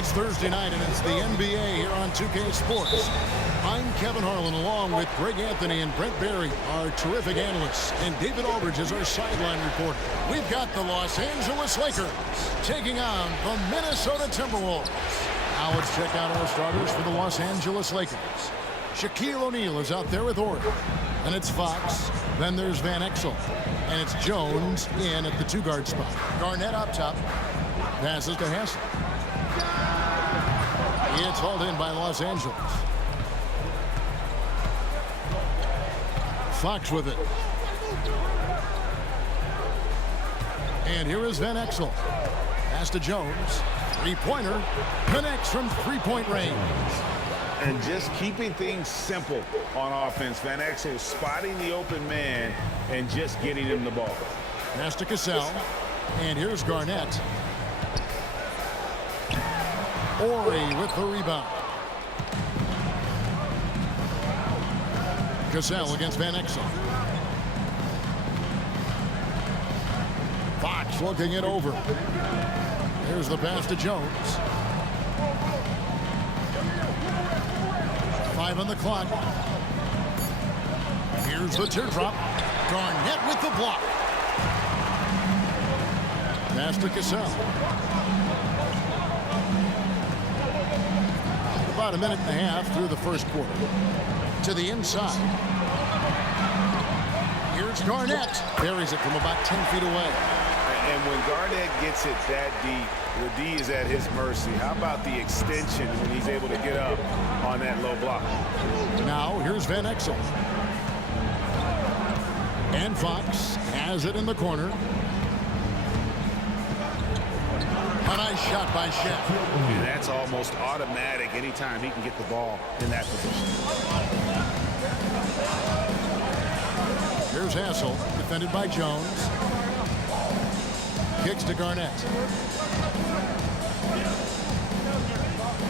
It's Thursday night, and it's the NBA here on 2K Sports. I'm Kevin Harlan, along with Greg Anthony and Brent Barry, our terrific analysts, and David Aldridge is our sideline reporter. We've got the Los Angeles Lakers taking on the Minnesota Timberwolves. Now let's check out our starters for the Los Angeles Lakers. Shaquille O'Neal is out there with Ori. Then it's Fox. Then there's Van Exel. And it's Jones in at the two-guard spot. Garnett up top. Passes to Hassel. It's hauled in by Los Angeles. Fox with it. And here is Van Exel. Pass to Jones. Three-pointer. Connects from three-point range. And just keeping things simple on offense. Van Exel spotting the open man and just getting him the ball. Pass to Cassell. And here's Garnett. Ori with the rebound. Cassell against Van Exel. Fox looking it over. Here's the pass to Jones. 5 on the clock. Here's the teardrop. Garnett with the block. Pass to Cassell. About a minute and a half through the first quarter. To the inside. Here's Garnett. Buries it from about 10 feet away. And when Garnett gets it that deep, the D is at his mercy. How about the extension when he's able to get up on that low block? Now here's Van Exel. And Fox has it in the corner. A nice shot by Shaq. And that's almost automatic anytime he can get the ball in that position. Here's Hassel, defended by Jones. Kicks to Garnett.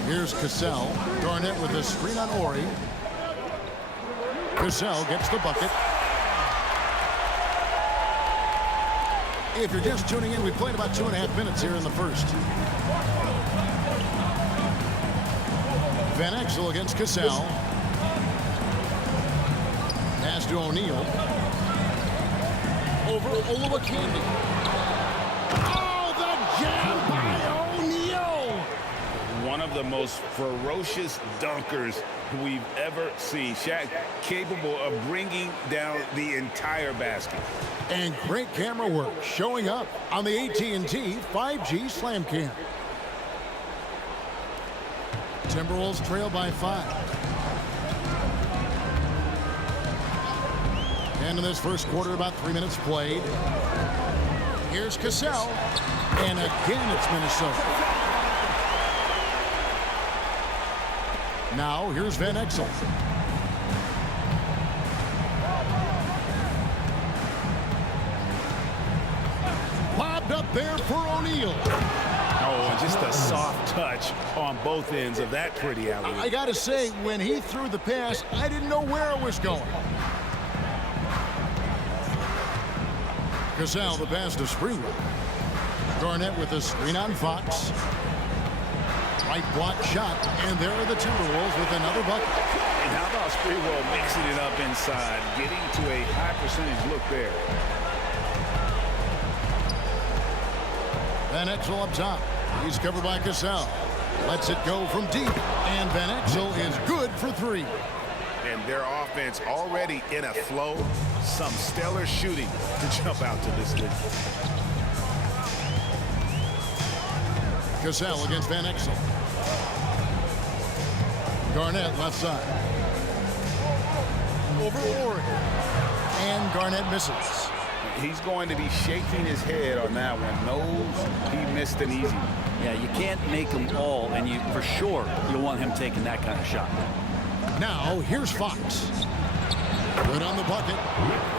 Here's Cassell. Garnett with a screen on Ori. Cassell gets the bucket. If you're just tuning in, we played about 2.5 minutes here in the first. Van Exel against Cassell. Pass to O'Neal. Over Olowokandi. Oh, the jam by O'Neal! One of the most ferocious dunkers we've ever seen. Shaq capable of bringing down the entire basket. And great camera work showing up on the AT&T 5G Slam Cam. Timberwolves trail by 5. And in this first quarter, about 3 minutes played. Here's Cassell. And again, it's Minnesota. Now, here's Van Exel. Lobbed up there for O'Neal. Oh, and just a soft touch on both ends of that pretty alley. I got to say, when he threw the pass, I didn't know where it was going. Cassell, the pass to Sprewell. Garnett with a screen on Fox. Right block shot, and there are the Timberwolves with another bucket. And how about Sprewell mixing it up inside, getting to a high percentage look there. Van Exel up top. He's covered by Cassell. Lets it go from deep, and Van Exel is good for 3. And their offense already in a flow. Some stellar shooting to jump out to this lead. Cassell against Van Exel. Garnett left side. Over Ori. And Garnett misses. He's going to be shaking his head on that one. Knows he missed an easy one. Yeah, you can't make them all, and you for sure you don't want him taking that kind of shot. Now, here's Fox. Good on the bucket.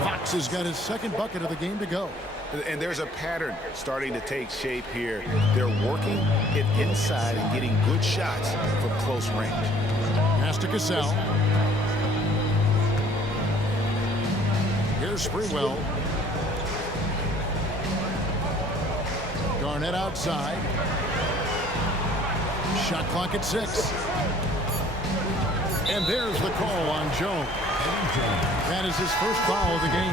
Fox has got his second bucket of the game to go. And there's a pattern starting to take shape here. They're working it inside and getting good shots from close range. Pass to Cassell. Here's Sprewell. Garnett outside. Shot clock at 6. And there's the call on Jones. That is his first foul of the game.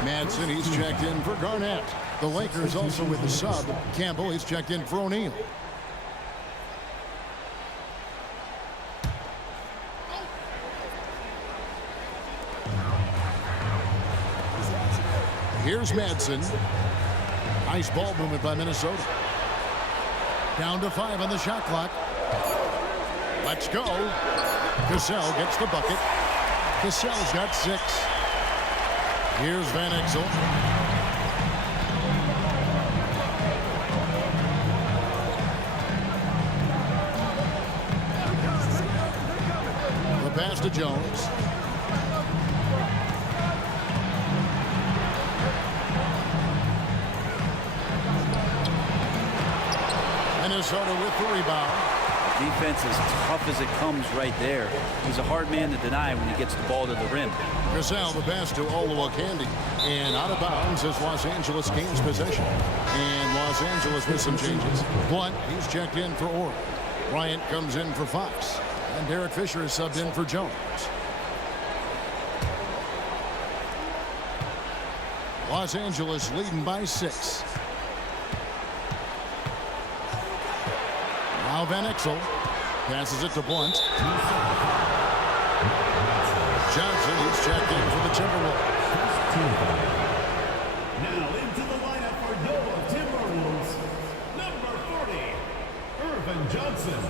Madsen, he's checked in for Garnett. The Lakers also with the sub. Campbell, he's checked in for O'Neal. Here's Madsen. Nice ball movement by Minnesota. Down to 5 on the shot clock. Let's go. Cassell gets the bucket. Cassell's got 6. Here's Van Exel. The pass to Jones. Minnesota with the rebound. Defense is tough as it comes right there. He's a hard man to deny when he gets the ball to the rim. Cassell, the pass to Olowokandi. And out of bounds as Los Angeles gains possession. And Los Angeles with some changes. Blunt, he's checked in for Orr. Bryant comes in for Fox. And Derek Fisher is subbed in for Jones. Los Angeles leading by 6. Now Van Exel passes it to Blunt. Johnson, he's checked in for the Timberwolves. Now into the lineup for your Timberwolves, number 40, Irvin Johnson.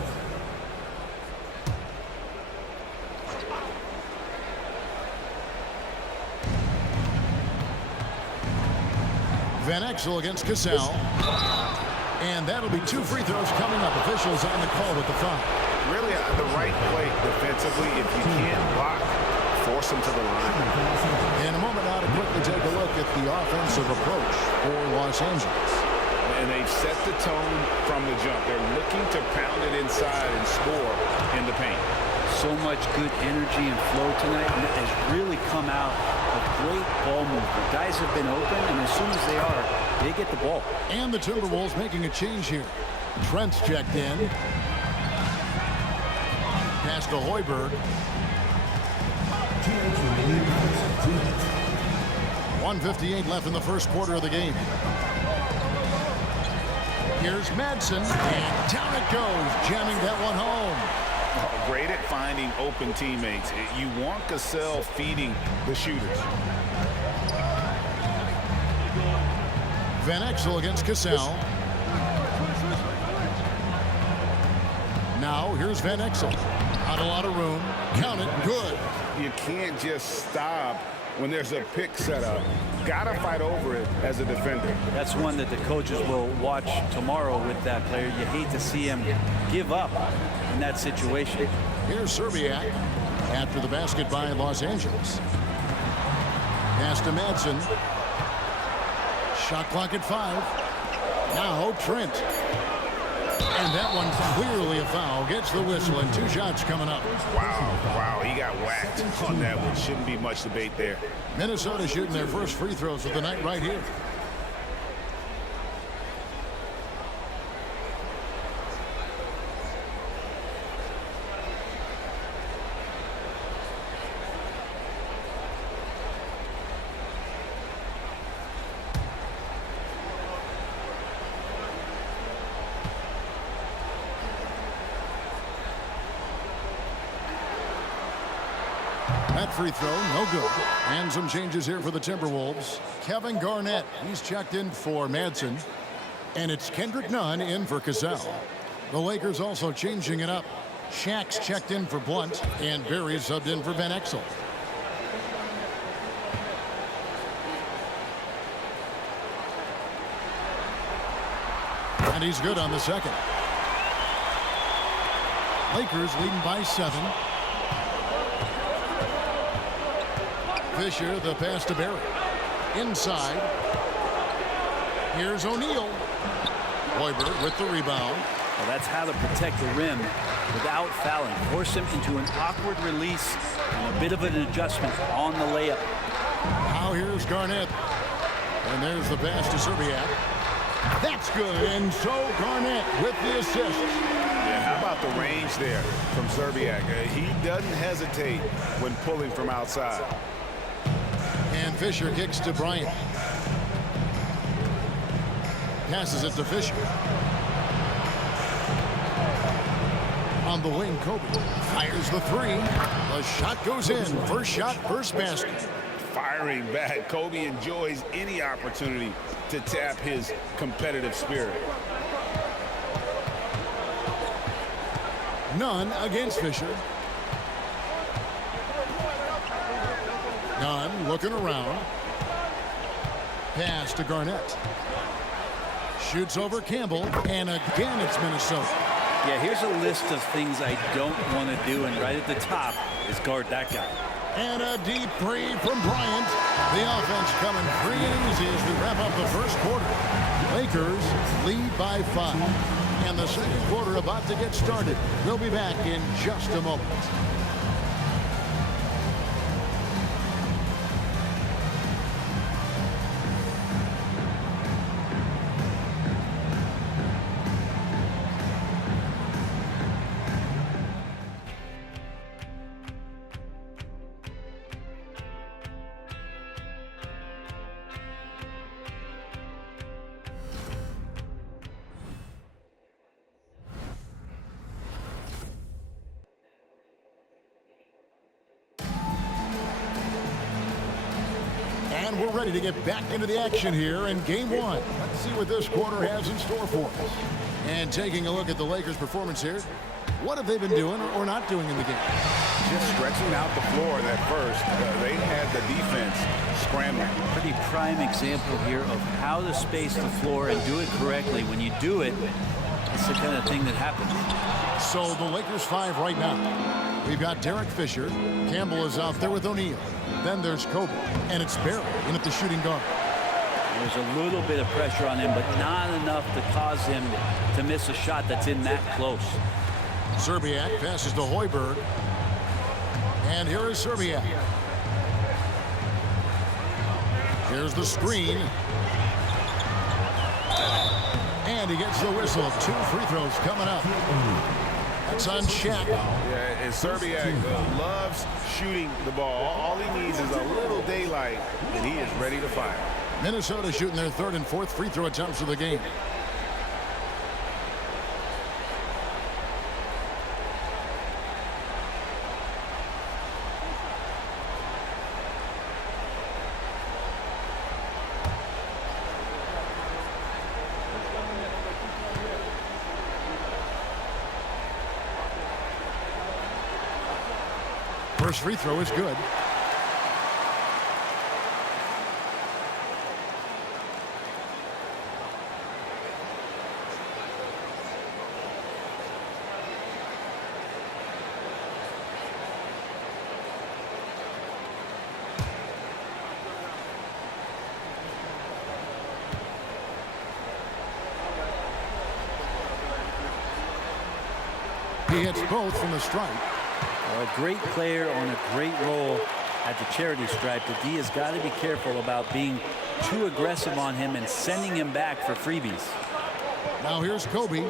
Van Exel against Cassell. And that'll be 2 free throws coming up. Officials on the call with the foul. Really the right play defensively. If you can't block, force them to the line. In a moment now to quickly take a look at the offensive approach for Los Angeles. And they've set the tone from the jump. They're looking to pound it inside and score in the paint. So much good energy and flow tonight, and it has really come out of great ball movement. Guys have been open, and as soon as they are, they get the ball. And the Timberwolves making a change here. Trent's checked in. Pass to Hoiberg. 1:58 left in the first quarter of the game. Here's Madsen, and down it goes, jamming that one home. Great at finding open teammates. You want Cassell feeding the shooters. Van Exel against Cassell. Now here's Van Exel. Not a lot of room. Count it. Good. You can't just stop when there's a pick set up. Gotta fight over it as a defender. That's one that the coaches will watch tomorrow with that player. You hate to see him give up in that situation. Here's Serbiak after the basket by Los Angeles. Pass to Madsen. Shot clock at 5. Now Trent. And that one clearly a foul. Gets the whistle and 2 shots coming up. Wow, he got whacked on that one. Shouldn't be much debate there. Minnesota shooting their first free throws of the night right here. That free throw, no good. And some changes here for the Timberwolves. Kevin Garnett, he's checked in for Madsen. And it's Kendrick Nunn in for Cassell. The Lakers also changing it up. Shaq's checked in for Blunt, and Barry subbed in for Van Exel. And he's good on the second. Lakers leading by 7. Fisher, the pass to Barry. Inside. Here's O'Neal. Hoiberg with the rebound. Well, that's how to protect the rim without fouling. Force him into an awkward release and a bit of an adjustment on the layup. Now here's Garnett. And there's the pass to Serbiak. That's good. And so Garnett with the assist. Yeah, how about about the range there from Zerbiak? He doesn't hesitate when pulling from outside. And Fisher kicks to Bryant. Passes it to Fisher. On the wing, Kobe fires the three. The shot goes in. First shot, first basket. Firing back. Kobe enjoys any opportunity to tap his competitive spirit. Nunn against Fisher. Nunn looking around. Pass to Garnett. Shoots over Campbell, and again it's Minnesota. Yeah, here's a list of things I don't want to do, and right at the top is guard that guy. And a deep three from Bryant. The offense coming free and easy as we wrap up the first quarter. Lakers lead by 5. And the second quarter about to get started. We'll be back in just a moment. And we're ready to get back into the action here in game one. Let's see what this quarter has in store for us. And taking a look at the Lakers' performance here, what have they been doing or not doing in the game? Just stretching out the floor that first. They had the defense scrambling. Pretty prime example here of how to space the floor and do it correctly. When you do it, it's the kind of thing that happens. So the Lakers 5 right now. We've got Derek Fisher. Campbell is out there with O'Neal. Then there's Kobe. And it's Barry in at the shooting guard. There's a little bit of pressure on him, but not enough to cause him to miss a shot that's in that close. Zerbiak passes to Hoiberg. And here is Zerbiak. Here's the screen. And he gets the whistle. 2 free throws coming up. That's on Shaq. Yeah, and Zerbiak loves shooting the ball. All he needs is a little daylight, and he is ready to fire. Minnesota shooting their 3rd and 4th free throw attempts of the game. First free throw is good. He hits both from the stripe. A great player on a great role at the charity stripe. The D has got to be careful about being too aggressive on him and sending him back for freebies. Now here's Kobe.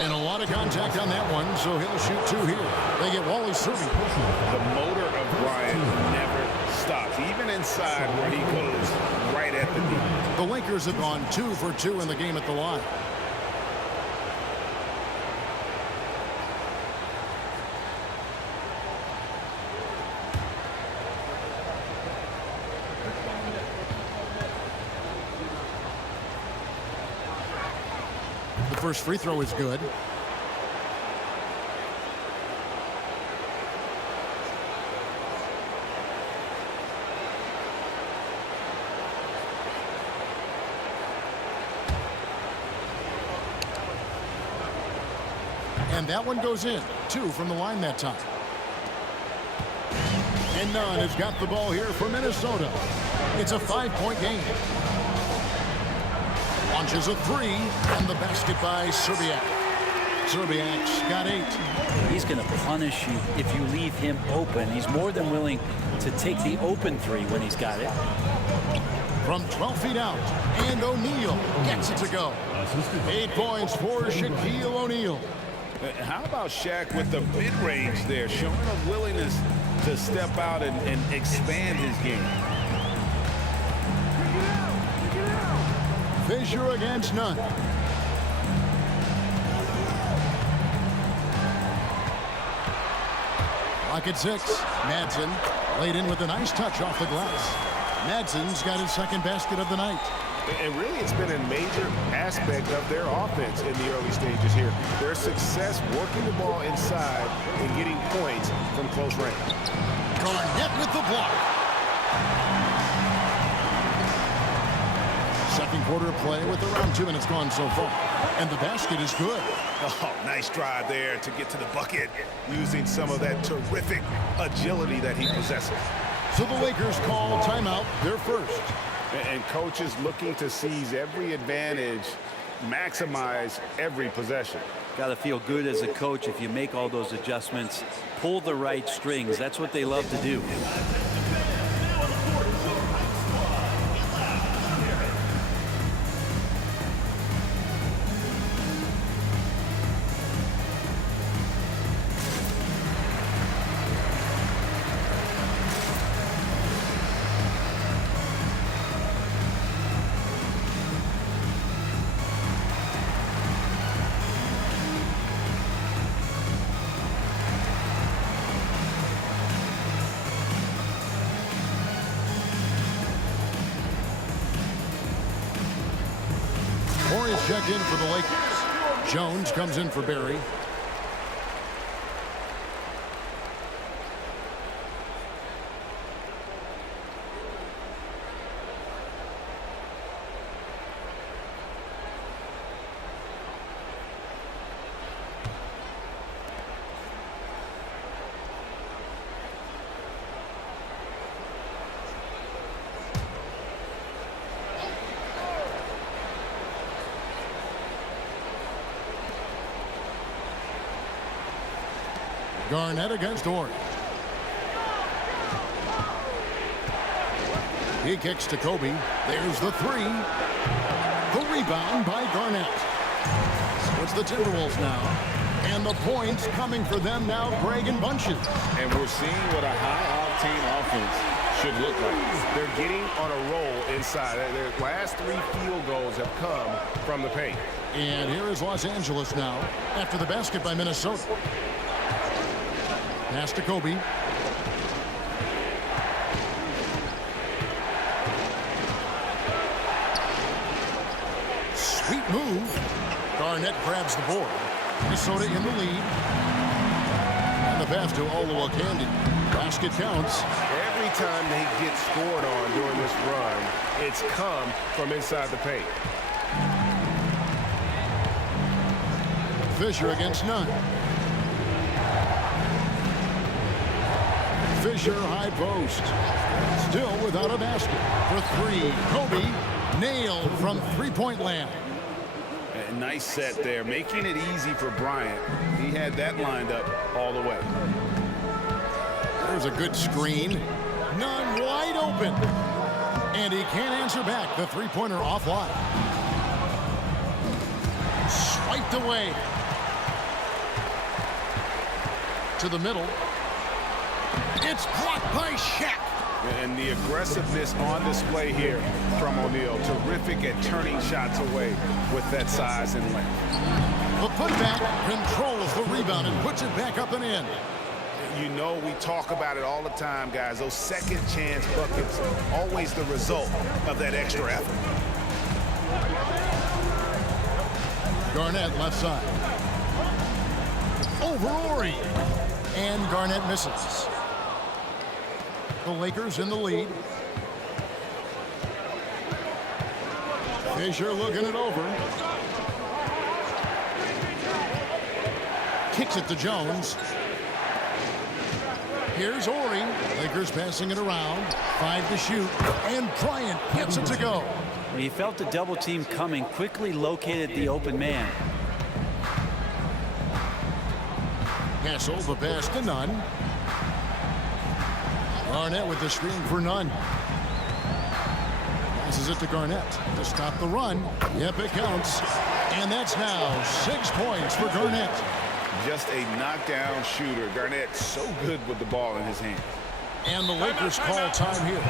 And a lot of contact on that one, so he'll shoot 2 here. They get Wally serving. The motor of Bryant never stops, even inside where he goes right at the D. The Lakers have gone 2 for 2 in the game at the line. The first free throw is good. And that one goes in. 2 from the line that time. And Nunn has got the ball here for Minnesota. It's a 5-point game. Launches a 3, and the basket by Zerbiak. Zerbiak's got 8. He's going to punish you if you leave him open. He's more than willing to take the open 3 when he's got it. from 12 feet out. And O'Neal gets it to go. 8 points for Shaquille O'Neal. How about Shaq with the mid-range there, showing a willingness to step out and expand his game. Fisher against Nunn. Lock at 6. Madsen laid in with a nice touch off the glass. Madsen's got his second basket of the night. And really, it's been a major aspect of their offense in the early stages here. Their success working the ball inside and getting points from close range. Garnett with the block. Second quarter of play with around 2 minutes gone so far. And the basket is good. Oh, nice drive there to get to the bucket, using some of that terrific agility that he possesses. So the Lakers call timeout, their first. And coaches looking to seize every advantage, maximize every possession. Got to feel good as a coach if you make all those adjustments, pull the right strings. That's what they love to do. Morey's checked in for the Lakers. Jones comes in for Barry. Garnett against Horry. He kicks to Kobe. There's the 3. The rebound by Garnett. It's the Timberwolves now. And the points coming for them now, Greg and bunches. And we're seeing what a high-octane offense should look like. They're getting on a roll inside. Their last 3 field goals have come from the paint. And here is Los Angeles now after the basket by Minnesota. Pass to Kobe. Sweet move. Garnett grabs the board. Minnesota in the lead. And the pass to Olowokandi. Basket counts. Every time they get scored on during this run, it's come from inside the paint. Fisher against Nunn. Fisher high post. Still without a basket. For 3. Kobe nailed from three-point land. A nice set there, making it easy for Bryant. He had that lined up all the way. There's a good screen. Nunn wide open. And he can't answer back. The three-pointer offline. Swiped away. To the middle. It's blocked by Shaq. And the aggressiveness on display here from O'Neal. Terrific at turning shots away with that size and length. The putback controls the rebound and puts it back up and in. You know, we talk about it all the time, guys. Those second chance buckets, always the result of that extra effort. Garnett left side. Over Horry. And Garnett misses. The Lakers in the lead. Fisher looking it over. Kicks it to Jones. Here's Horry. Lakers passing it around. 5 to shoot. And Bryant gets it to go. When he felt the double team coming, quickly located the open man. Hassel, the pass to Nunn. Garnett with the screen for Nunn. Passes Passes it to Garnett to stop the run. Yep, it counts. And that's now 6 points for Garnett. Just a knockdown shooter. Garnett so good with the ball in his hand. And the Lakers call time here.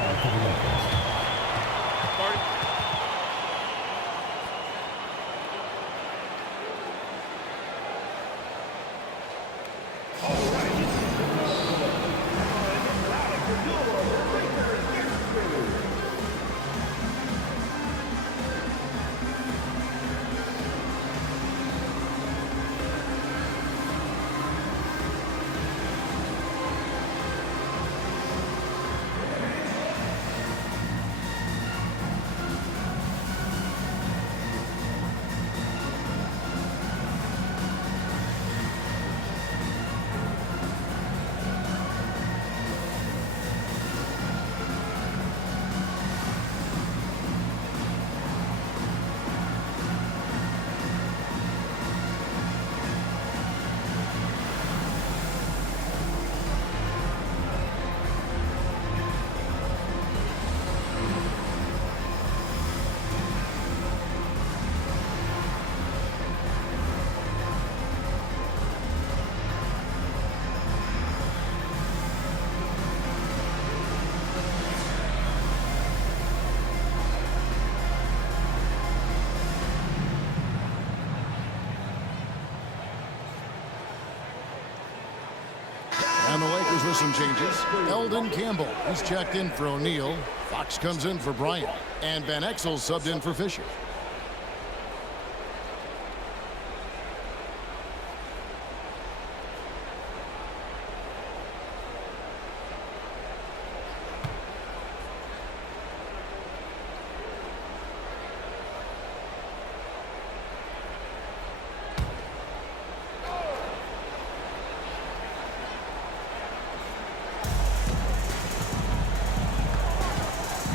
And the Lakers with some changes. Eldon Campbell, he's checked in for O'Neal. Fox comes in for Bryant. And Van Exel subbed in for Fisher.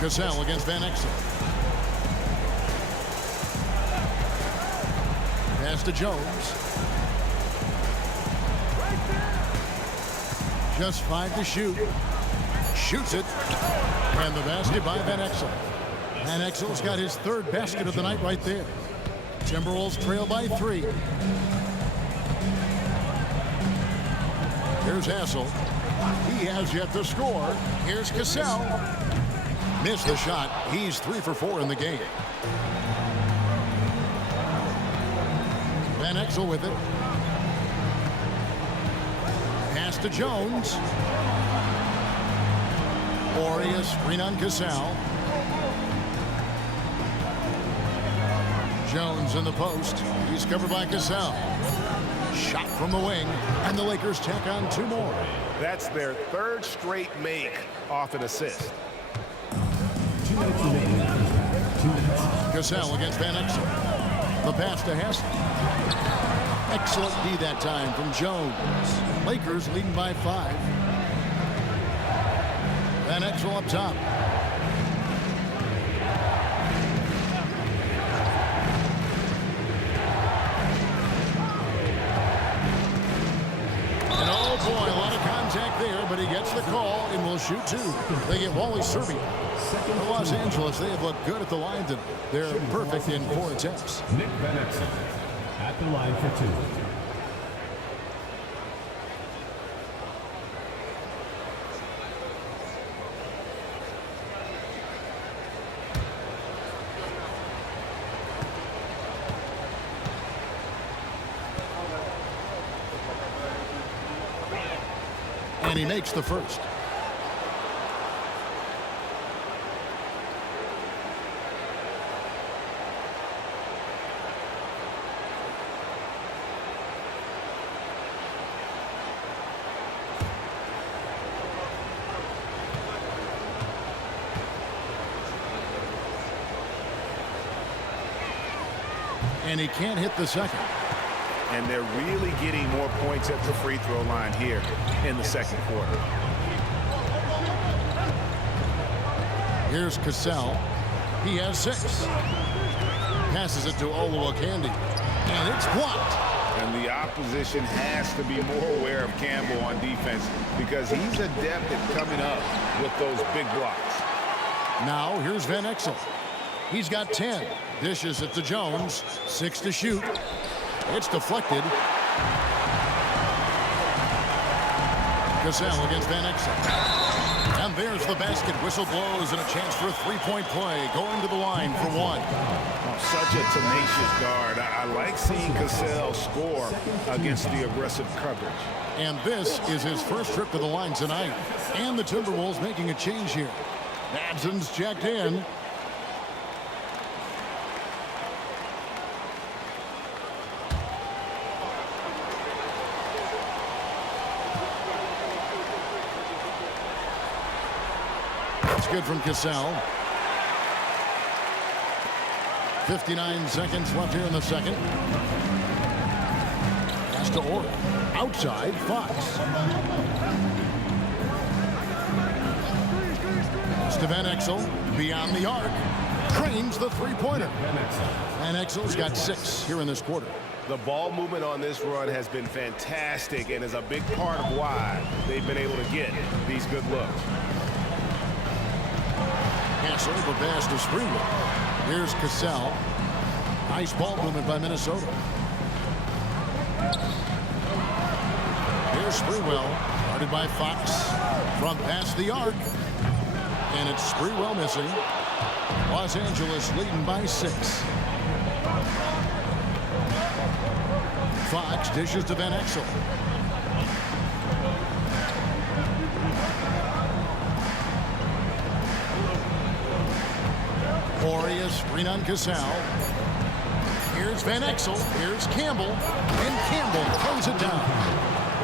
Cassell against Van Exel. Pass to Jones. Just 5 to shoot. Shoots it. And the basket by Van Exel. Van Exel's got his 3rd basket of the night right there. Timberwolves trail by 3. Here's Hassel. He has yet to score. Here's Cassell. Missed the shot. He's 3 for 4 in the game. Van Exel with it. Pass to Jones. Orius, screen on Cassell. Jones in the post. He's covered by Cassell. Shot from the wing. And the Lakers tack on 2 more. That's their 3rd straight make off an assist. Cassell against Van Exel. The pass to Hassel. Excellent D that time from Jones. Lakers leading by 5. Van Exel up top. And oh boy, a lot of contact there, but he gets the call and will shoot 2. They get Wally Serbia. For Los Angeles, they have looked good at the line. They're perfect in 4 attempts. Nick Van Exel at the line for 2. And he makes the first. And he can't hit the second. And they're really getting more points at the free throw line here in the 2nd quarter. Here's Cassell. He has 6. Passes it to Olowokandi. And it's blocked. And the opposition has to be more aware of Campbell on defense because he's adept at coming up with those big blocks. Now here's Van Exel. He's got 10. Dishes it to Jones. 6 to shoot. It's deflected. Cassell against Van Exel. And there's the basket. Whistle blows and a chance for a three-point play. Going to the line for one. Such a tenacious guard. I like seeing Cassell score against the aggressive coverage. And this is his first trip to the line tonight. And the Timberwolves making a change here. Madson's checked in. That's good from Cassell. 59 seconds left here in the second. Pass to Orr. Outside, Fox. To Van Exel, beyond the arc. Trains the three-pointer. Van Exel's got 6 here in this quarter. The ball movement on this run has been fantastic and is a big part of why they've been able to get these good looks. Hassel, the pass to Sprewell. Here's Cassell. Nice ball movement by Minnesota. Here's Sprewell, guarded by Fox. From past the arc. And it's Sprewell missing. Los Angeles leading by 6. Fox dishes to Van Exel. Glorious screen on Cassell. Here's Van Exel. Here's Campbell. And Campbell throws it down.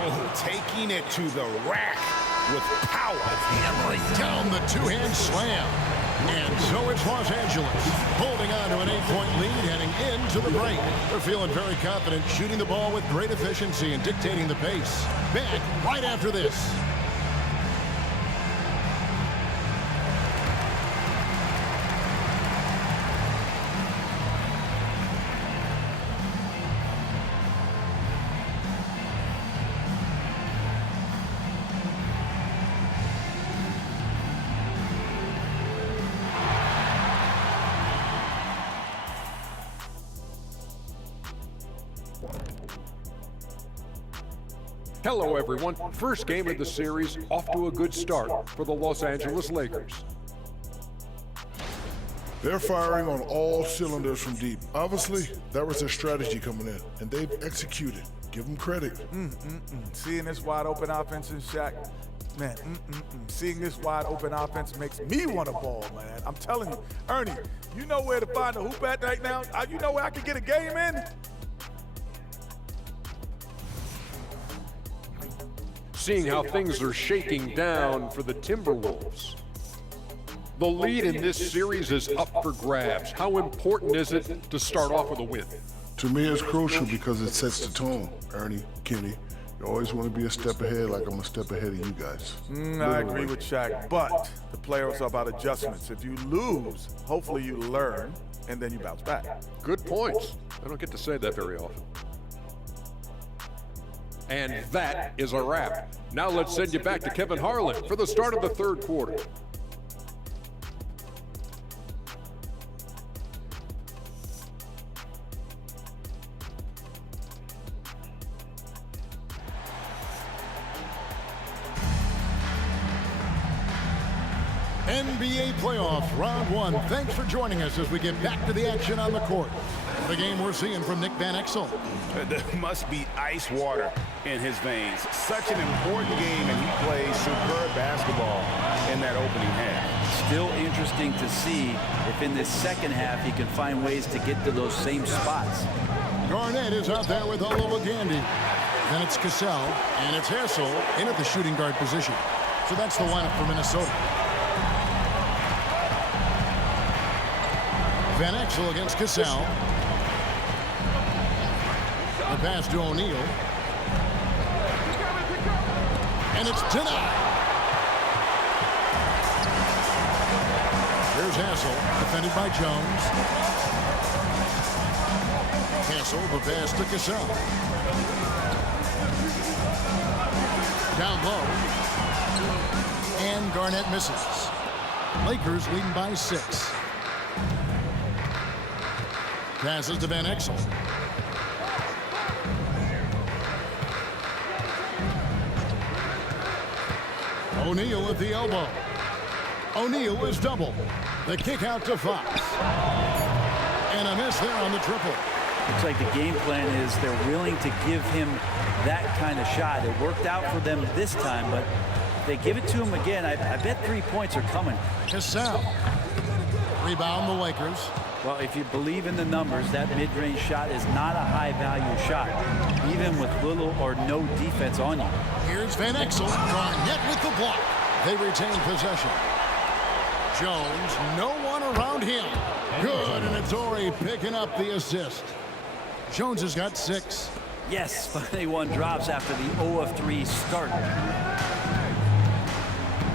Oh, taking it to the rack with power. Hammering down the two-hand slam. And so it's Los Angeles holding on to an 8-point lead heading into the break. They're feeling very confident, shooting the ball with great efficiency and dictating the pace. Back right after this. Hello, everyone. First game of the series, off to a good start for the Los Angeles Lakers. They're firing on all cylinders from deep. Obviously, that was their strategy coming in, and they've executed. Give them credit. Seeing this wide open offense in Shaq, man, seeing this wide open offense makes me want to ball, man. I'm telling you, Ernie, you know where to find the hoop at right now? You know where I can get a game in? Seeing how things are shaking down for the Timberwolves. The lead in this series is up for grabs. How important is it to start off with a win? To me, it's crucial because it sets the tone. Ernie, Kenny, you always want to be a step ahead like I'm a step ahead of you guys. I agree with Shaq, but the playoffs are about adjustments. If you lose, hopefully you learn, and then you bounce back. Good points. I don't get to say that very often. And that is a wrap. Now let's send you back to Kevin Harlan for the start of the third quarter. NBA playoffs, round 1. Thanks for joining us as we get back to the action on the court. The game we're seeing from Nick Van Exel. There must be ice water in his veins. Such an important game, and he plays superb basketball in that opening half. Still interesting to see if in this second half he can find ways to get to those same spots. Garnett is out there with Olowokandi. Then it's Cassell, and it's Hassel in at the shooting guard position. So that's the lineup for Minnesota. Van Exel against Cassell. The pass to O'Neal. And it's denied. Here's Hassel, defended by Jones. Hassel, the pass to Cassell. Down low. And Garnett misses. Lakers leading by 6. Passes to Van Exel. O'Neal at the elbow. O'Neal is double. The kick out to Fox. And a miss there on the triple. Looks like the game plan is they're willing to give him that kind of shot. It worked out for them this time, but if they give it to him again, I bet 3 points are coming. Cassell. Rebound the Lakers. Well, if you believe in the numbers, that mid-range shot is not a high-value shot, even with little or no defense on you. Here's Van Exel. Garnett with the block. They retain possession. Jones, no one around him. Good, and it's Ori picking up the assist. Jones has got 6. Yes, finally one drops after the 0 of 3 start.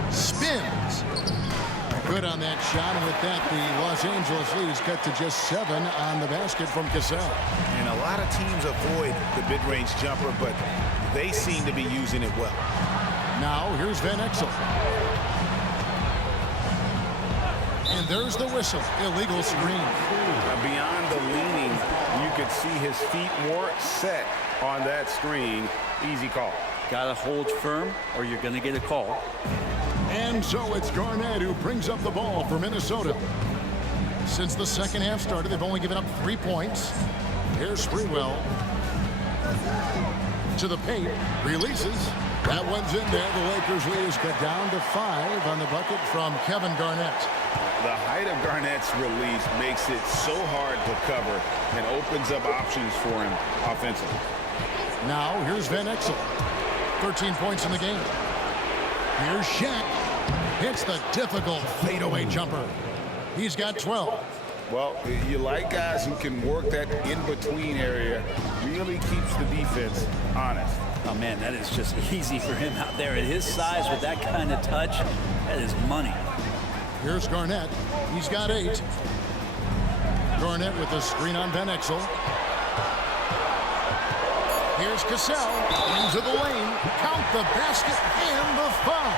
Spins. Good on that shot, and with that, the Los Angeles leads cut to just 7 on the basket from Cassell. And a lot of teams avoid the mid-range jumper, but they seem to be using it well. Now, here's Van Exel. And there's the whistle. Illegal screen. Beyond the leaning, you could see his feet more set on that screen. Easy call. Got to hold firm, or you're going to get a call. And so it's Garnett who brings up the ball for Minnesota. Since the second half started, they've only given up 3 points. Here's Sprewell. To the paint. Releases. That one's in there. The Lakers lead is cut down to 5 on the bucket from Kevin Garnett. The height of Garnett's release makes it so hard to cover and opens up options for him offensively. Now, here's Van Exel. 13 points in the game. Here's Shaq. Hits the difficult fadeaway jumper. He's got 12. Well, you like guys who can work that in-between area. Really keeps the defense honest. Oh, man, that is just easy for him out there. At his size with that kind of touch, that is money. Here's Garnett. He's got 8. Garnett with the screen on Van Exel. Here's Cassell into the lane. Count the basket and the foul.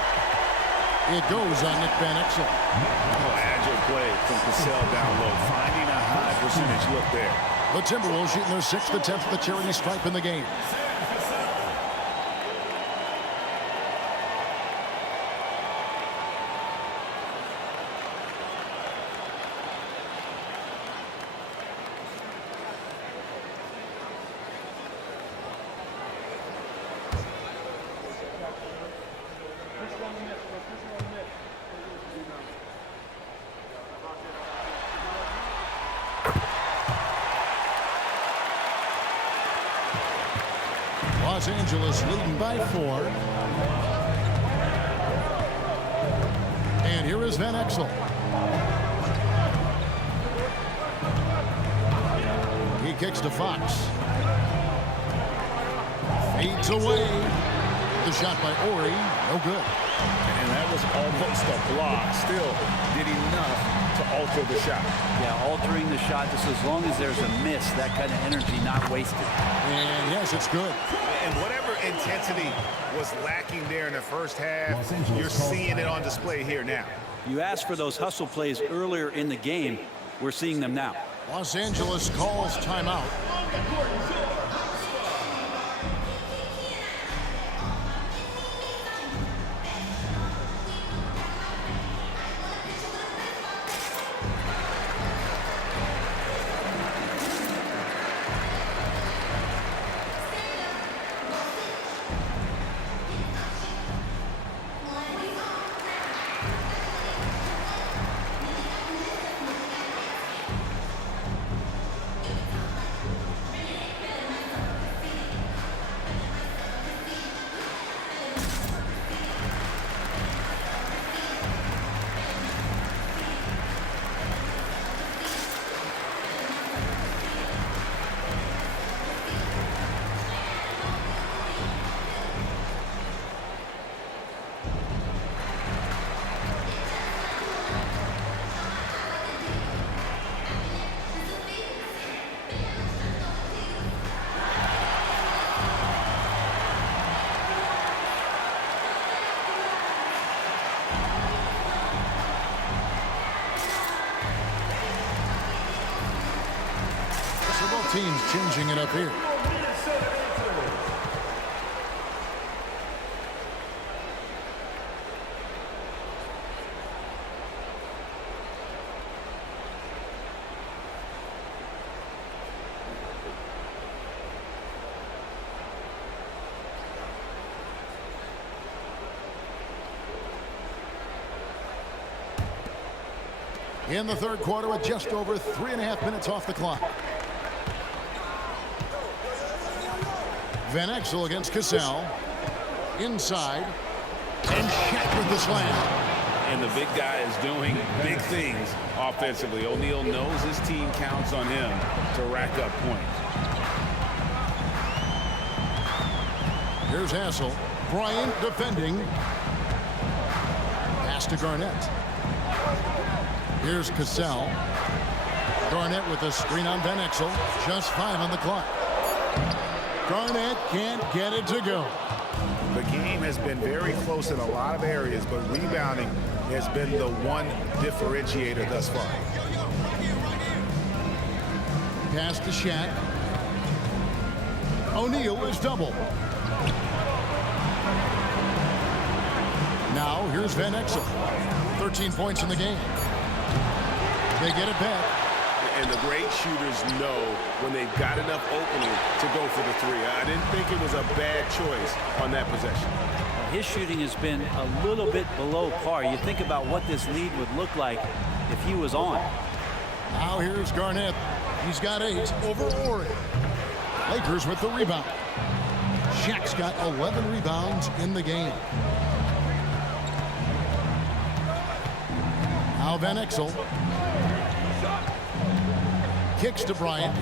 It goes on Nick Van Exel. Oh, agile play from Cassell down low, finding a high percentage look there. The Timberwolves shooting their 6th attempt at the charity stripe in the game. Los Angeles leading by 4. And here is Van Exel. He kicks to Fox. Fades away. The shot by Ori, no good. And that was almost a block. Still did enough to alter the shot. Yeah, altering the shot just as long as there's a miss, that kind of energy not wasted. And yes, it's good. And whatever intensity was lacking there in the first half, you're seeing it on display here now. You asked for those hustle plays earlier in the game. We're seeing them now. Los Angeles calls timeout. teams changing it up here. In the third quarter with just over 3.5 minutes off the clock. Van Exel against Cassell. Inside. And Shaq with the slam. And the big guy is doing big things offensively. O'Neal knows his team counts on him to rack up points. Here's Hassel. Bryant defending. Pass to Garnett. Here's Cassell. Garnett with a screen on Van Exel. Just 5 on the clock. Garnett can't get it to go. The game has been very close in a lot of areas, but rebounding has been the one differentiator thus far. Pass to Shaq. O'Neal is double. Now here's Van Exel. 13 points in the game. They get it back. And the great shooters know when they've got enough opening to go for the three. I didn't think it was a bad choice on that possession. His shooting has been a little bit below par. You think about what this lead would look like if he was on. Now here's Garnett. He's got 8 over Ori. Lakers with the rebound. Shaq's got 11 rebounds in the game. Now Van Exel. Kicks to Bryant.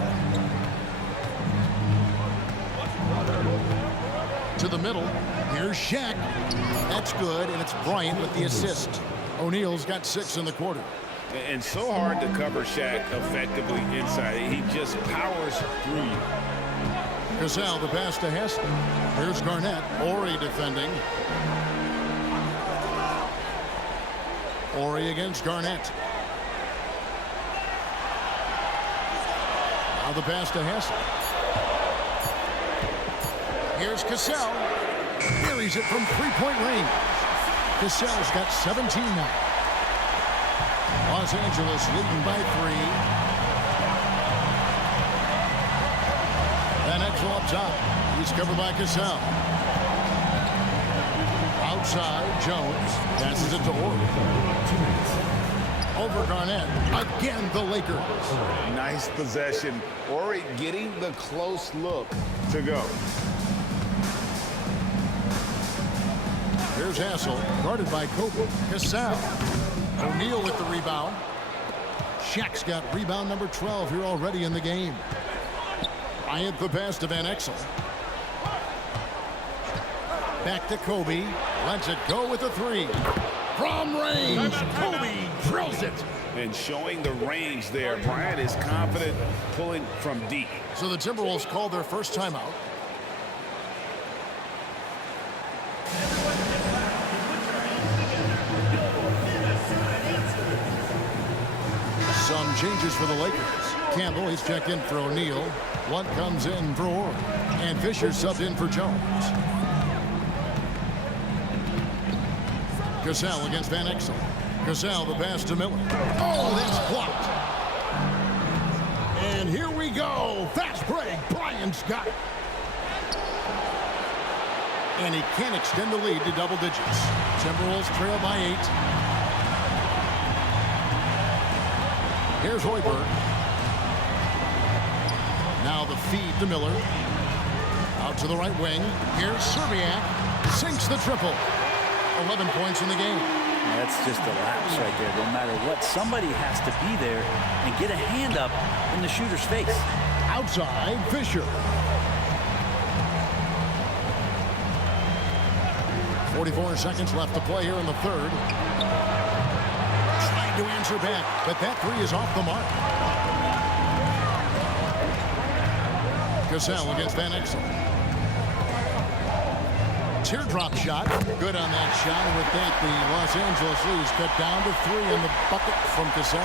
To the middle. Here's Shaq. That's good, and it's Bryant with the assist. O'Neal's got 6 in the quarter. And so hard to cover Shaq effectively inside. He just powers through you. Cassell, the pass to Heston. Here's Garnett. Ori defending. Ori against Garnett. Now the pass to Heston. Here's Cassell. Carries it from three-point range. Cassell's got 17 now. Los Angeles leading by 3. Van Exel up top. He's covered by Cassell. Outside, Jones passes it to Ori. Over Garnett. Again, the Lakers. Nice possession. Ori getting the close look to go. Here's Hassel, guarded by Kobe. Cassell. O'Neal with the rebound. Shaq's got rebound number 12 here already in the game. Bryant the pass to Van Exel. Back to Kobe. Lets it go with a 3. From range, Kobe drills it. And showing the range there. Bryant is confident pulling from deep. So the Timberwolves called their first timeout. Some changes for the Lakers. Campbell, he's checked in for O'Neal. Blunt comes in for Ori. And Fisher subbed in for Jones. Cassell against Van Exel. Cassell, the pass to Miller. Oh, that's blocked. And here we go. Fast break. Bryant's got it. And he can't extend the lead to double digits. Timberwolves trail by 8. Here's Hoiberg. Now the feed to Miller. Out to the right wing. Here's Serbiak. Sinks the triple. 11 points in the game. That's just a lapse right there. No matter what, somebody has to be there and get a hand up in the shooter's face. Outside, Fisher. 44 seconds left to play here in the third. Trying to answer back, but that 3 is off the mark. Cassell against Van Exel. Teardrop shot. Good on that shot. And with that, the Los Angeles Leafs cut down to 3 in the bucket from Cassell.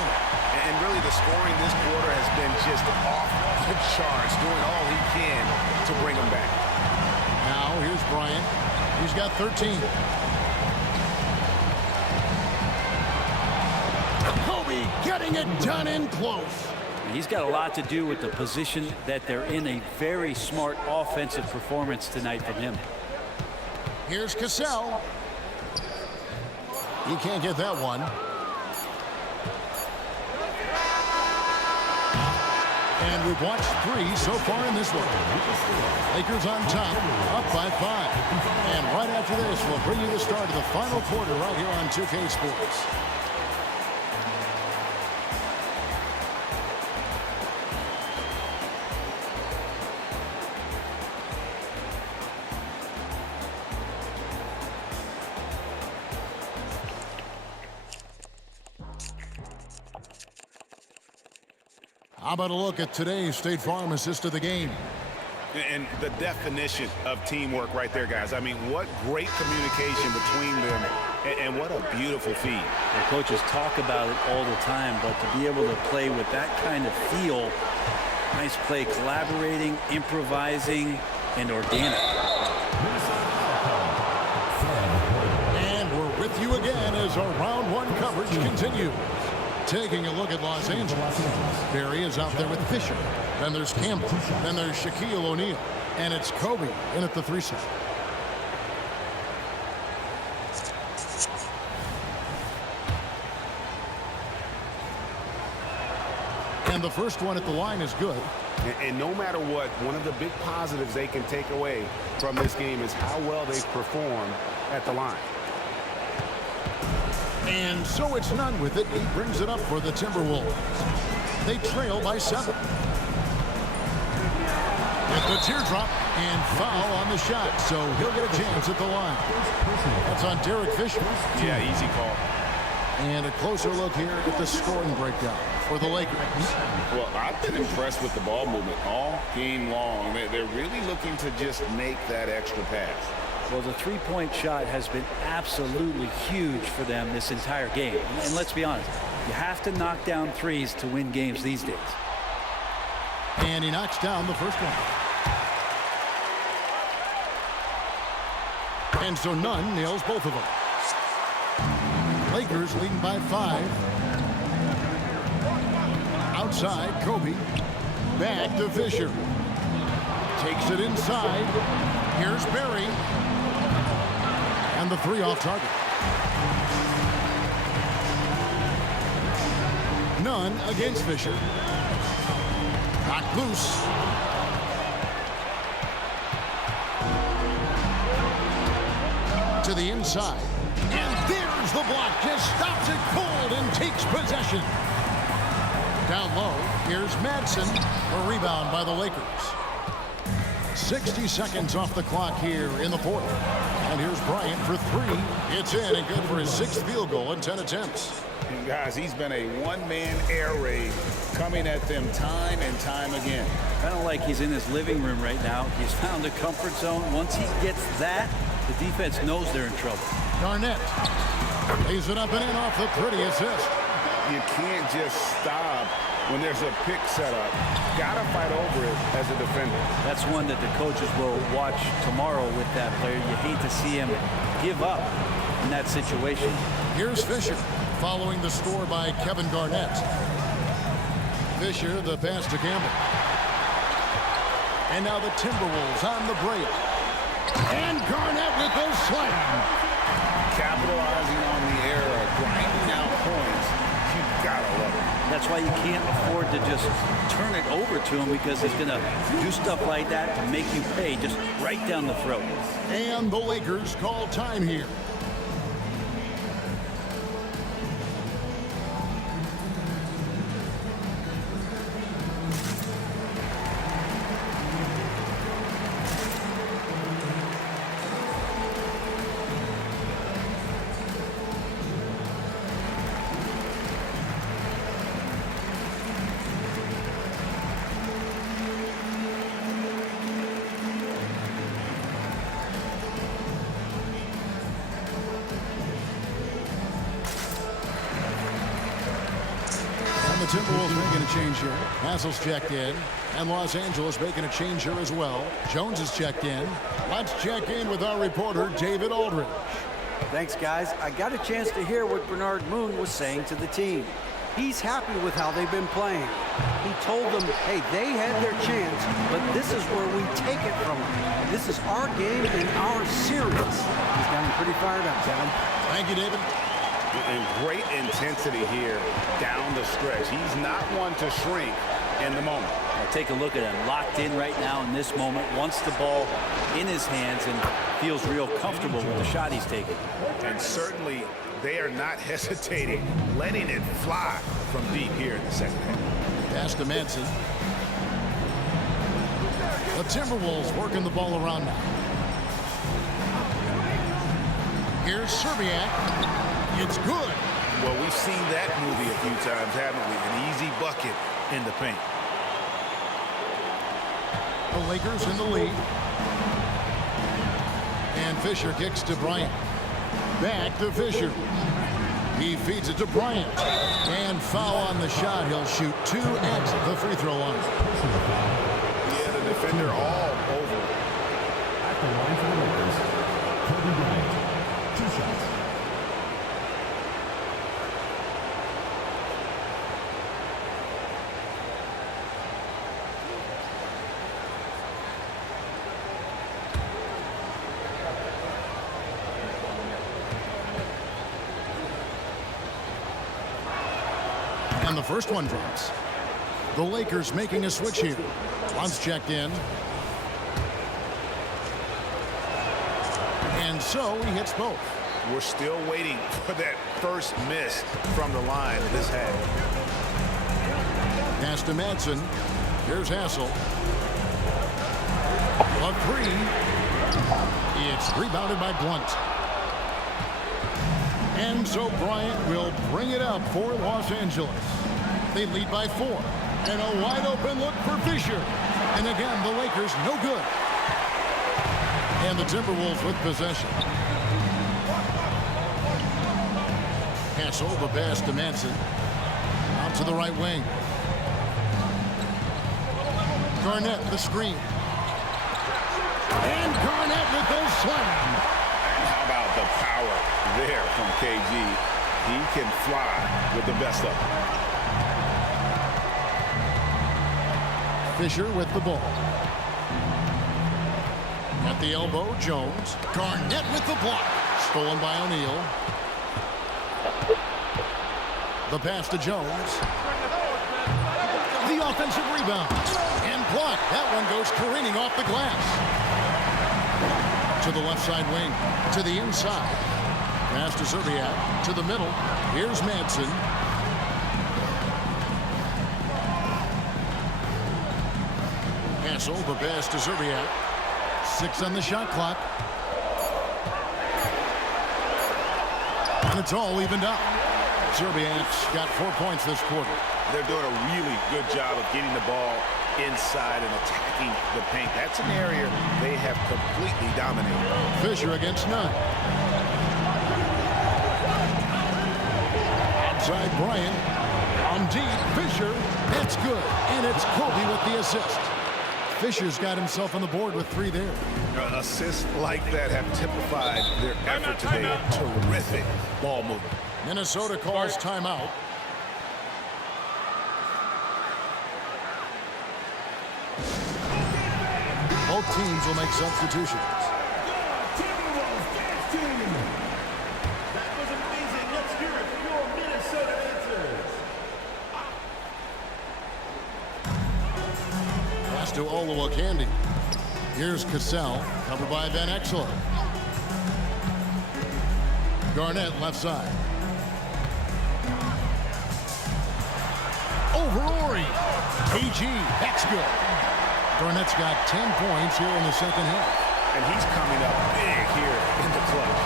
And really, the scoring this quarter has been just off the charts, doing all he can to bring them back. Now, here's Bryant. He's got 13. Kobe getting it done in close. He's got a lot to do with the position that they're in. A very smart offensive performance tonight from him. Here's Cassell. He can't get that one. And we've watched 3 so far in this one. Lakers on top, up by 5. And right after this, we'll bring you the start of the final quarter right here on 2K Sports. How about a look at today's State Farm assist of the game? And the definition of teamwork right there, guys. I mean, what great communication between them, and what a beautiful feed. The coaches talk about it all the time, but to be able to play with that kind of feel, nice play, collaborating, improvising, and organic. And we're with you again as our round 1 coverage continues. Taking a look at Los Angeles. Barry is out there with Fisher. Then there's Campbell. Then there's Shaquille O'Neal. And it's Kobe in at the 3 side. And the first one at the line is good. And no matter what, one of the big positives they can take away from this game is how well they perform at the line. And so it's none with it. He brings it up for the Timberwolves. They trail by 7. With the teardrop and foul on the shot, so he'll get a chance at the line. That's on Derek Fisher. Yeah, easy call. And a closer look here at the scoring breakdown for the Lakers. Well, I've been impressed with the ball movement all game long. They're really looking to just make that extra pass. Well, the three-point shot has been absolutely huge for them this entire game. And let's be honest, you have to knock down threes to win games these days. And he knocks down the first one. And so Nunn nails both of them. Lakers leading by 5. Outside, Kobe. Back to Fisher. Takes it inside. Here's Barry. And the 3 off target. Nunn against Fisher. Knocked loose. To the inside. And there's the block. Just stops it cold and takes possession. Down low, here's Madsen. A rebound by the Lakers. 60 seconds off the clock here in the 4th. And here's Bryant for 3. It's in and good for his 6th field goal in 10 attempts. And guys, he's been a one-man air raid coming at them time and time again. Kind of like he's in his living room right now. He's found a comfort zone. Once he gets that, the defense knows they're in trouble. Garnett lays it up and in off the pretty assist. You can't just stop when there's a pick set up. Gotta fight over it as a defender. That's one that the coaches will watch tomorrow with that player. You hate to see him give up in that situation. Here's Fisher following the score by Kevin Garnett. Fisher, the pass to Campbell. And now the Timberwolves on the break. And Garnett with the slam. Capitalizing on the error, grinding out points. You gotta love it. That's why you can't afford to just turn it over to him, because he's going to do stuff like that to make you pay just right down the throat. And the Lakers call time here. Timberwolves making a change here. Hassel's checked in. And Los Angeles making a change here as well. Jones is checked in. Let's check in with our reporter, David Aldridge. Thanks, guys. I got a chance to hear what Bernard Moon was saying to the team. He's happy with how they've been playing. He told them, hey, they had their chance, but this is where we take it from them. This is our game and our series. He's got him pretty fired up, Kevin. Thank you, David. And great intensity here down the stretch. He's not one to shrink in the moment. Now take a look at him, locked in right now in this moment, wants the ball in his hands and feels real comfortable with the shot he's taking. And certainly they are not hesitating, letting it fly from deep here in the second half. Pass to Manson. The Timberwolves working the ball around now. Here's Serbiak. It's good. Well, we've seen that movie a few times, haven't we? An easy bucket in the paint. The Lakers in the lead. And Fisher kicks to Bryant. Back to Fisher. He feeds it to Bryant. And foul on the shot. He'll shoot 2 at the free throw line. Yeah, the defender all over. At the line for the Lakers, Kobe Bryant. 2 shots. And the first one drops. The Lakers making a switch here. Once checked in. And so he hits both. We're still waiting for that first miss from the line this half. Pass to Madsen. Here's Hassel. A 3. It's rebounded by Blunt. And so Bryant will bring it up for Los Angeles. They lead by 4. And a wide open look for Fisher. And again, the Lakers no good. And the Timberwolves with possession. Hassel, the pass to Manson. Out to the right wing. Garnett, the screen. And Garnett with the slam. How about the power there from KG? He can fly with the best of them. Fisher with the ball. At the elbow, Jones. Garnett with the block. Stolen by O'Neal. The pass to Jones. The offensive rebound. And blocked. That one goes careening off the glass. To the left side wing. To the inside. Pass to Serbiak. To the middle. Here's Madsen. Hassel, the pass to Serbiak. 6 on the shot clock. And it's all evened up. Serbiak's got 4 points this quarter. They're doing a really good job of getting the ball inside and attacking the paint. That's an area they have completely dominated. Fisher against none. Outside Bryant. On deep, Fisher. That's good. And it's Kobe with the assist. Fisher's got himself on the board with 3 there. Assists like that have typified their effort today. Terrific ball movement. Minnesota calls timeout. Both teams will make substitutions. Timberwolves dance team. That was amazing. Let's hear it for your Minnesota answers. Pass to Olowokandi. Here's Cassell, covered by Van Exel. Garnett left side. Over Ori. KG, that's good. Garnett's got 10 points here in the second half. And he's coming up big here in the clutch.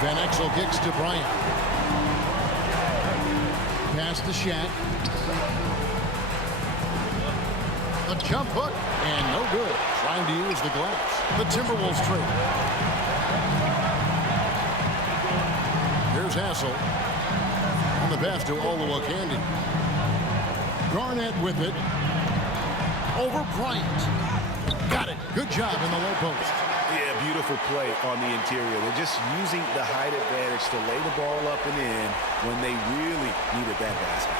Van Exel kicks to Bryant. Pass to Shaq. A jump hook, and no good. Trying to use the glass. The Timberwolves trade. Here's Hassel. On on the pass to Olowokandi. Garnett with it. Over Bryant. Got it. Good job in the low post. Yeah, beautiful play on the interior. They're just using the height advantage to lay the ball up and in when they really needed that basket.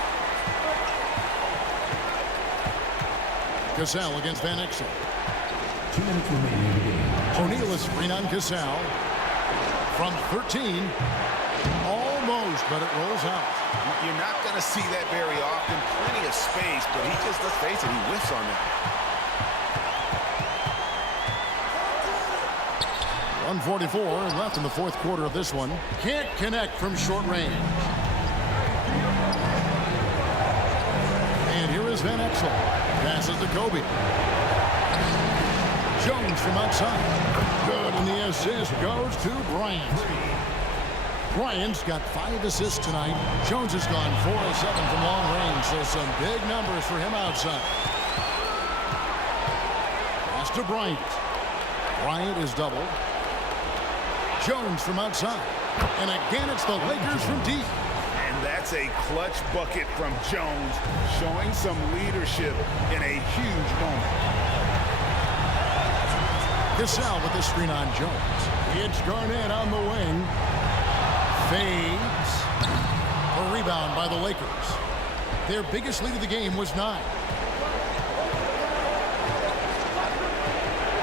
Cassell against Van Exel. 2 minutes remaining in the game. O'Neal is screen on Cassell. From 13. Almost, but it rolls out. You're not going to see that very often. Plenty of space, but he just, let's face it, he whiffs on that. 1:44 left in the fourth quarter of this one. Can't connect from short range. And here is Van Exel. Passes to Kobe. Jones from outside. Good, and the assist goes to Bryant. Bryant's got 5 assists tonight. Jones has gone 4 of 7 from long range, so some big numbers for him outside. Pass to Bryant. Bryant is doubled. Jones from outside. And again, it's the Lakers from deep. And that's a clutch bucket from Jones, showing some leadership in a huge moment. Cassell with the screen on Jones. It's Garnett on the wing. Fades. A rebound by the Lakers. Their biggest lead of the game was 9.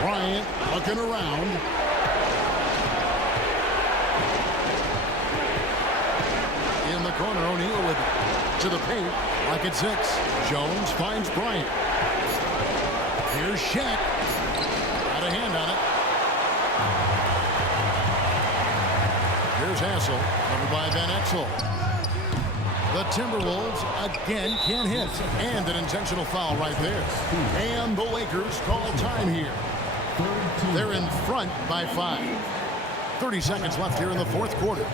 Bryant looking around. In the corner, O'Neal with it. To the paint, like it's 6. Jones finds Bryant. Here's Shaq. Got a hand on it. Here's Hassel, covered by Van Exel. The Timberwolves again can't hit. And an intentional foul right there. And the Lakers call time here. They're in front by 5. 30 seconds left here in the fourth quarter.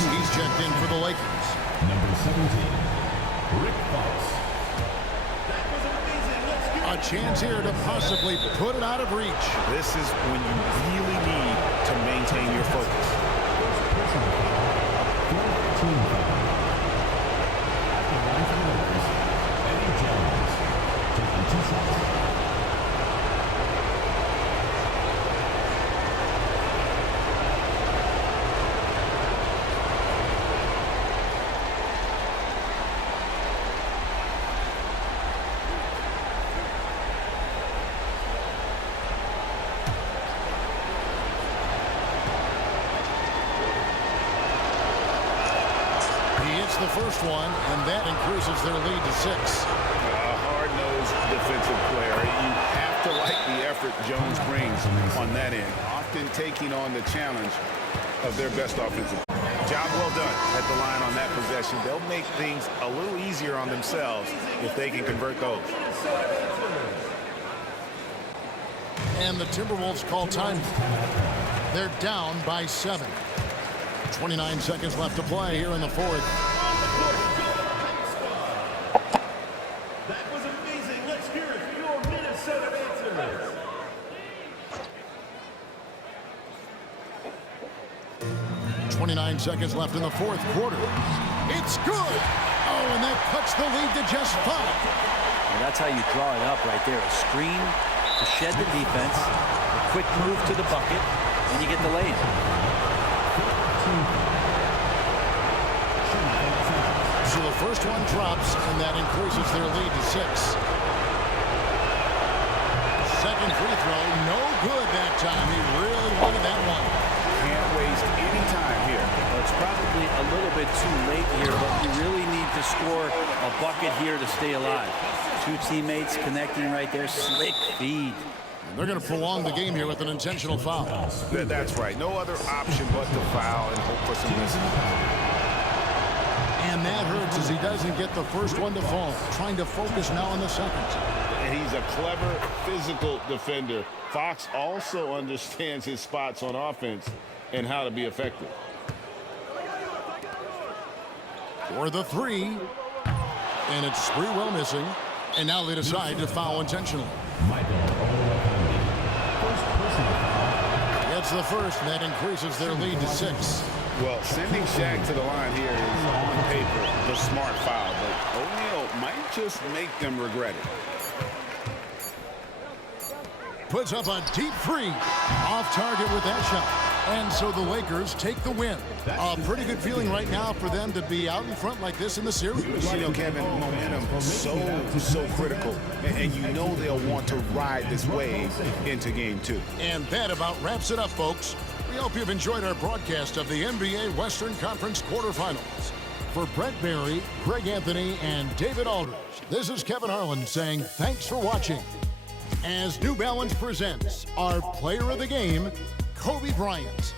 He's checked in for the Lakers. Number 17, Rick Fox. A chance here to possibly put it out of reach. This is when you really need to maintain your focus. Eddie Jones taking 2 shots. The first one, and that increases their lead to 6. A hard-nosed defensive player. You have to like the effort Jones brings on that end, often taking on the challenge of their best offensive. Job well done at the line on that possession. They'll make things a little easier on themselves if they can convert those. And the Timberwolves call time. They're down by 7. 29 seconds left to play here in the fourth. That was amazing. Let's hear it for your Minnesota answers. 29 seconds left in the fourth quarter. It's good. Oh, and that cuts the lead to just 5. Well, that's how you draw it up right there. A screen to shed the defense, a quick move to the bucket, and you get the lay-in. So the first one drops, and that increases their lead to 6. Second free throw, no good that time. He really wanted that one. Can't waste any time here. Well, it's probably a little bit too late here, but you really need to score a bucket here to stay alive. 2 teammates connecting right there. Slick feed. And they're going to prolong the game here with an intentional foul. That's right. No other option but to foul and hope for some missing. And that hurts as he doesn't get the first one to fall. Trying to focus now on the second. And he's a clever physical defender. Fox also understands his spots on offense and how to be effective. For the three. And it's Sprewell missing. And now they decide to foul intentionally. Gets the first, and that increases their lead to 6. Well, sending Shaq to the line here is on paper the smart foul, but O'Neal might just make them regret it. Puts up a deep three. Off target with that shot. And so the Lakers take the win. A pretty good feeling right now for them to be out in front like this in the series. You know, Kevin, momentum so critical. And you know they'll want to ride this wave into game 2. And that about wraps it up, folks. We hope you've enjoyed our broadcast of the NBA Western Conference quarterfinals. For Brent Barry, Greg Anthony, and David Aldridge, this is Kevin Harlan saying thanks for watching. As New Balance presents our player of the game, Kobe Bryant.